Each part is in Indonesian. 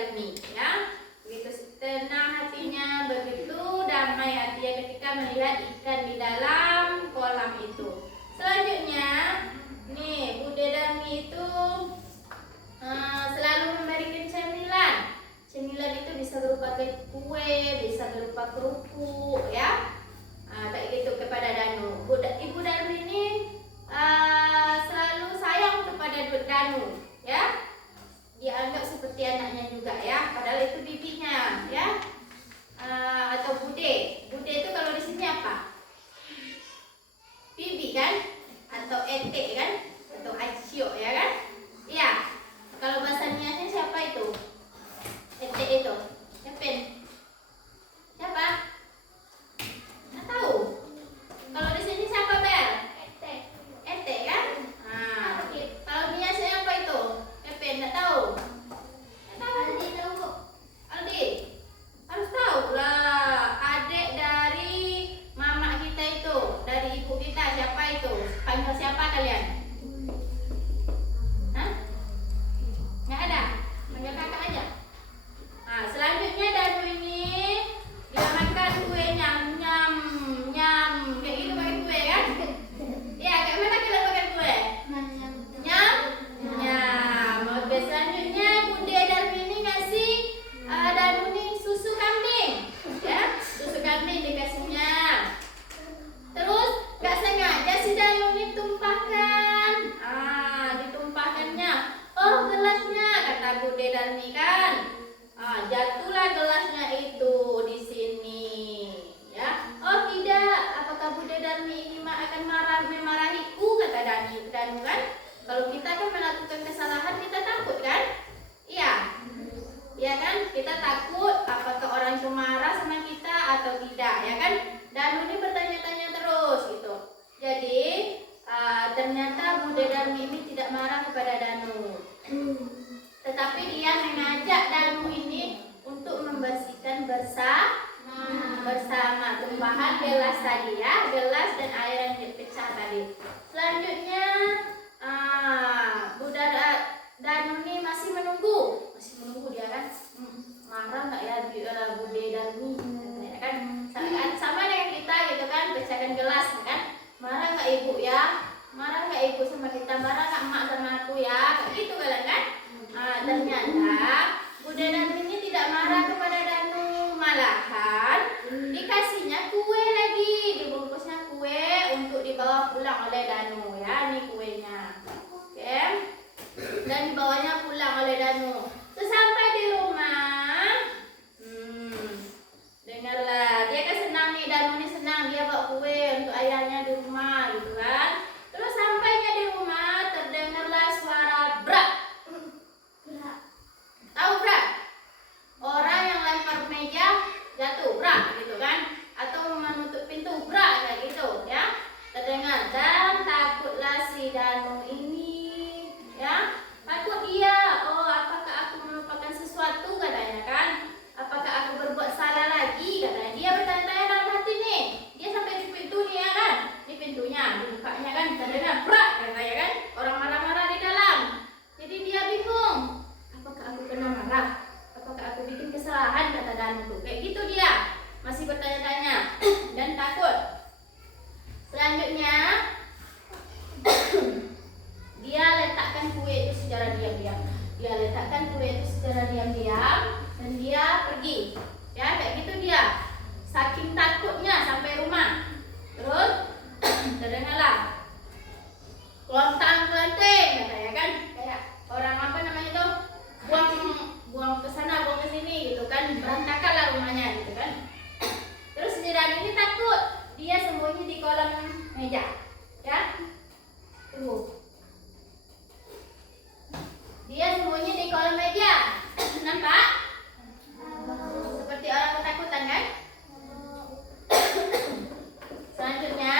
Darmi, ya. Begitu tenang hatinya, begitu damai hatinya ketika melihat ikan di dalam kolam itu. Selanjutnya, nih Bude Darmi itu selalu memberikan cemilan. Cemilan itu bisa berupa kue, bisa berupa kerupuk, ya. Kayak gitu kepada Danu. Ibu Darmi ini selalu sayang kepada Danu, ya. Dia anggap seperti anaknya juga, ya. Padahal itu bibinya, ya. Atau Bude. Bude itu kalau di sini apa? Bibi kan? Atau ete kan? Atau acio, ya kan? Iya. Kalau bahasa Niasnya siapa itu? Ete itu. Siapa? Siapa? Nggak tahu. Kalau di sini siapa, Bel? Ete. Ete kan? Nah, kalau Niasnya apa itu? Siapa? Nggak tahu. Nggak tahu. Aldi tahu kok. Aldi. Harus tahu lah. Adik dari mama kita itu, dari ibu kita, siapa itu? Panggil siapa kalian? Hah? Nggak ada? Panggil kakak aja. Nah, selanjutnya Danu ini dia makan kue nyam nyam nyam kayak gitu pakai kue kan? Iya, kayak mana kalian makan kue? Nyam nyam. Oke, selanjutnya Bude Darmi ini ngasih Danu ini susu kambing, ya, susu kambing dikasihnya. Terus nggak sengaja si Danu ini tumpahkan, ditumpahkannya. Oh, gelasnya, kata Bude Darmi kan. Jatuhlah gelasnya itu di sini, ya. Oh tidak, apakah Bude Darmi ini akan memarahiku, kata Danu kan? Kalau kita kan melakukan kesalahan kita takut kan? Iya, iya kan? Kita takut apakah orang itu marah sama kita atau tidak, ya kan? Danu ini bertanya-tanya terus gitu. Jadi ternyata Bude Darmi ini tidak marah kepada Danu. Tetapi dia mengajak Danu ini untuk membersihkan bersama tumpahan gelas tadi, ya, gelas dan air yang dipecah tadi. Selanjutnya Danu ini masih menunggu dia kan, marah nggak ya Bude Darmi, ya kan? Sama dengan kita gitu kan, pecahkan gelas, ya kan? Marah nggak ibu ya? Marah nggak ibu sama kita? Marah nggak emak sama aku ya? Kayak gitu kalian kan? Ternyata Bude Darmi ini tidak marah kepada Danu, malahan dikasihnya kue lagi, dibungkusnya kue untuk dibawa pulang oleh Danu, ya, ini kuenya, oke, dan dibawanya pulang oleh Danu. Sesampai di rumah, dengarlah, dia kan senang nih, Danu ini senang, dia bawa kue untuk ayahnya di rumah, gitu kan. Terus sampainya di rumah terdengarlah suara brak. Tahu brak? Orang yang lempar meja jatuh, brak gitu kan? Atau menutup pintu, brak kayak gitu, ya. Terdengar, dan takutlah si Danu ini, ya. Takut dia, oh apakah aku melupakan sesuatu, katanya kan? Apakah aku berbuat salah lagi, katanya. Dia bertanya-tanya dalam hati nih. Dia sampai di pintu nih, ya kan? Di pintunya, dibukanya kan, terdengar brak, katanya kan? Orang marah-marah di dalam. Jadi dia bingung. Apakah aku pernah marah? Apakah aku bikin kesalahan, kata Danu. Kayak gitu dia, masih bertanya-tanya dan takut. Selanjutnya dia letakkan kue itu secara diam-diam. Dia letakkan kue itu secara diam-diam dan dia pergi. Ya, kayak gitu dia. Saking takutnya sampai rumah. Terus terdengarlah lontang-lanting, katanya kan? Kayak orang apa namanya tuh? Buang ke sana, buang ke sini gitu kan. Berantakan lah rumahnya gitu kan. Terus si Danu ini takut. Dia sembunyi di kolam meja. Ya. Tunggu. Dia sembunyi di kolam meja. Nampak? Seperti orang ketakutan kan? Selanjutnya,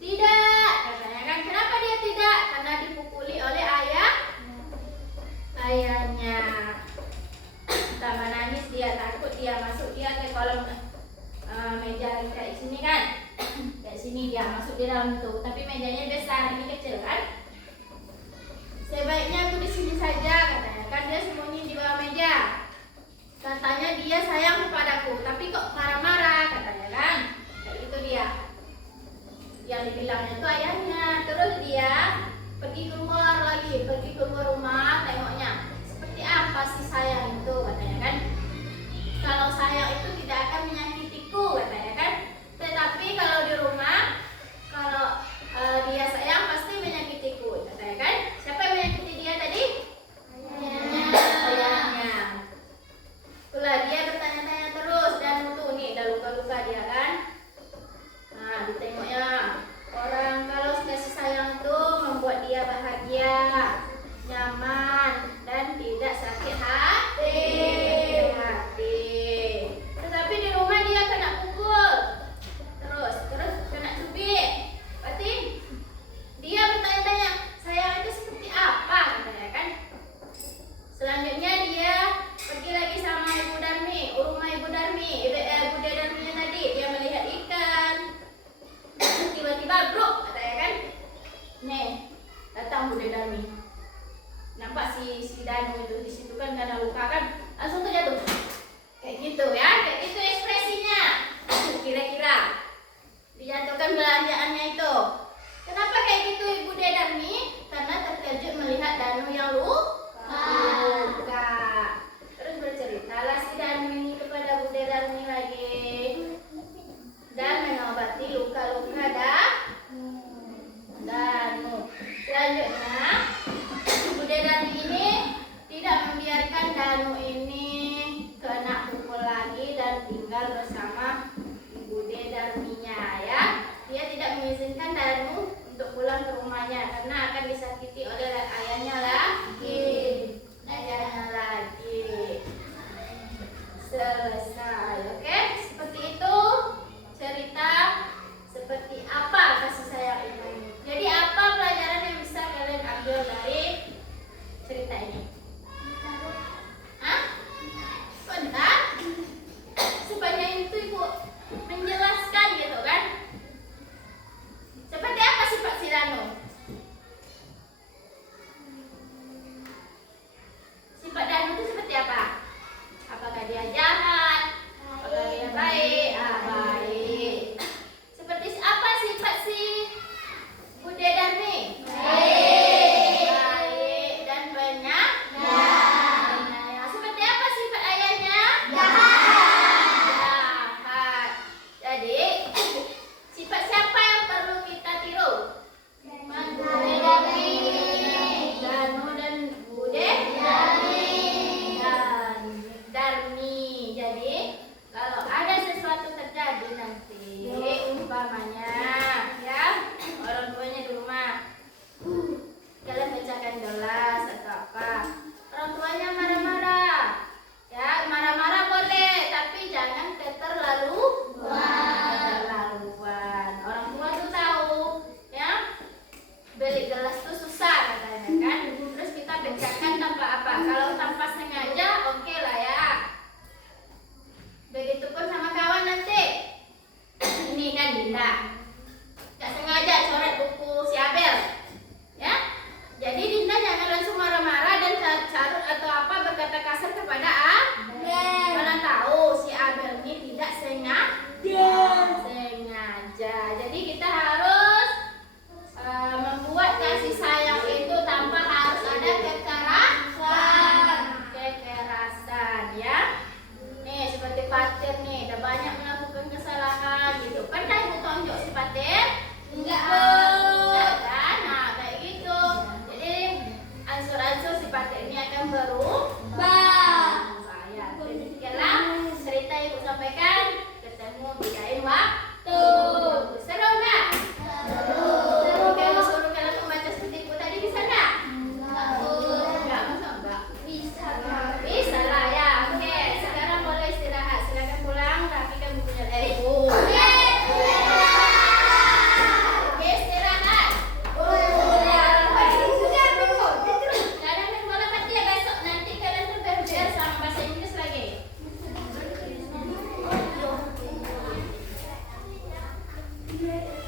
tidak, katanya kan. Kenapa dia tidak? Karena dipukuli oleh ayahnya. Tambah nangis, dia takut, dia masuk dia ke kolam meja kayak sini kan. Kayak sini dia masuk di dalam tuh. Tapi mejanya besar, ini kecil kan. Sebaiknya aku di sini saja, katanya kan. Dia sembunyi di bawah meja. nyaman, dan tidak sakit hati. Tetapi di rumah dia kena pukul, terus kena cubit. Berarti dia bertanya-tanya, sayang itu seperti apa, katanya kan? Selanjutnya dia pergi lagi sama Ibu Darmi, rumah Ibu Darmi, Bude Darminya tadi. Dia melihat ikan. Tiba-tiba bruk, katanya kan? Nih, datang Bude Darmi. Nampak si Danu itu di situ kan karena luka kan, langsung terjatuh. Kayak gitu ya, kayak gitu ekspresinya. Kira-kira dijatuhkan belanjaannya itu. Kenapa kayak gitu Ibu Darmi? Karena terkejut melihat Danu yang luka. Terus berceritalah si Danu ini kepada Bude Darmi lagi dan mengobati luka-luka Danu. Selanjutnya Bude Darmi ini tidak membiarkan Danu ini kena pukul lagi dan tinggal bersama Bude Darminya ya. Dia tidak mengizinkan Danu untuk pulang ke rumahnya karena akan disakiti oleh ayahnya lagi. Selesai. Oke, seperti itu cerita seperti apa kasih sayang ini. Jadi apa pelajaran yang bisa kalian ambil dari cerita ini? Hah? Bentar. Sebanyak itu Ibu menjelaskan gitu kan? Seperti apa sifat si Danu? Sifat Danu itu seperti apa? Apakah dia jahat? Apakah dia baik? Baik. Seperti apa sifat si Bude Darmi? Baik dan penyayang. Seperti apa sifat ayahnya? Jahat. Jadi sifat siapa yang perlu kita tiru? Bude Darmi, Danu dan Bude Darmi. Jadi kalau ada sesuatu terjadi nanti, umpamanya ya orang tuanya di rumah, kalian bacakan gelas atau apa, orang tuanya marah-marah, ya marah-marah boleh, tapi jangan keterlaluan. Orang tua tuh tahu, ya beli gelas tuh susah katanya kan, terus kita bacakan tanpa apa, kalau tanpa sengaja oke lah ya. Begitupun sama kawan nanti. Ini kan Dinda gak sengaja coret buku si Abel ya. Jadi Dinda jangan langsung marah-marah dan carut atau apa berkata kasar kepada Abel. Mana tahu si Abel ini tidak sengaja. Jadi kita harus membuat kasih sayang itu tanpa harus ada kekerasan ya. Nih seperti Patir nih, udah banyak melakukan kesalahan gitu. Pernah Ibu tonjok si Patir? Enggak kan? Nah kayak gitu. Jadi ansur-ansur si Patir ini akan berubah. Ya, demikianlah cerita Ibu sampaikan. Ketemu di lain waktu. Seru nggak? Seru. Kalau suruh kalian membaca seperti Ibu tadi bisa nggak? Enggak, masa enggak? Bisa lah ya. Oke, sekarang boleh istirahat. Silakan pulang, rapikan bukunya Ibu. Oke, istirahat. Kadang main bola mati ya besok. Nanti kalian tuh belajar sama bahasa Inggris lagi. Yeah.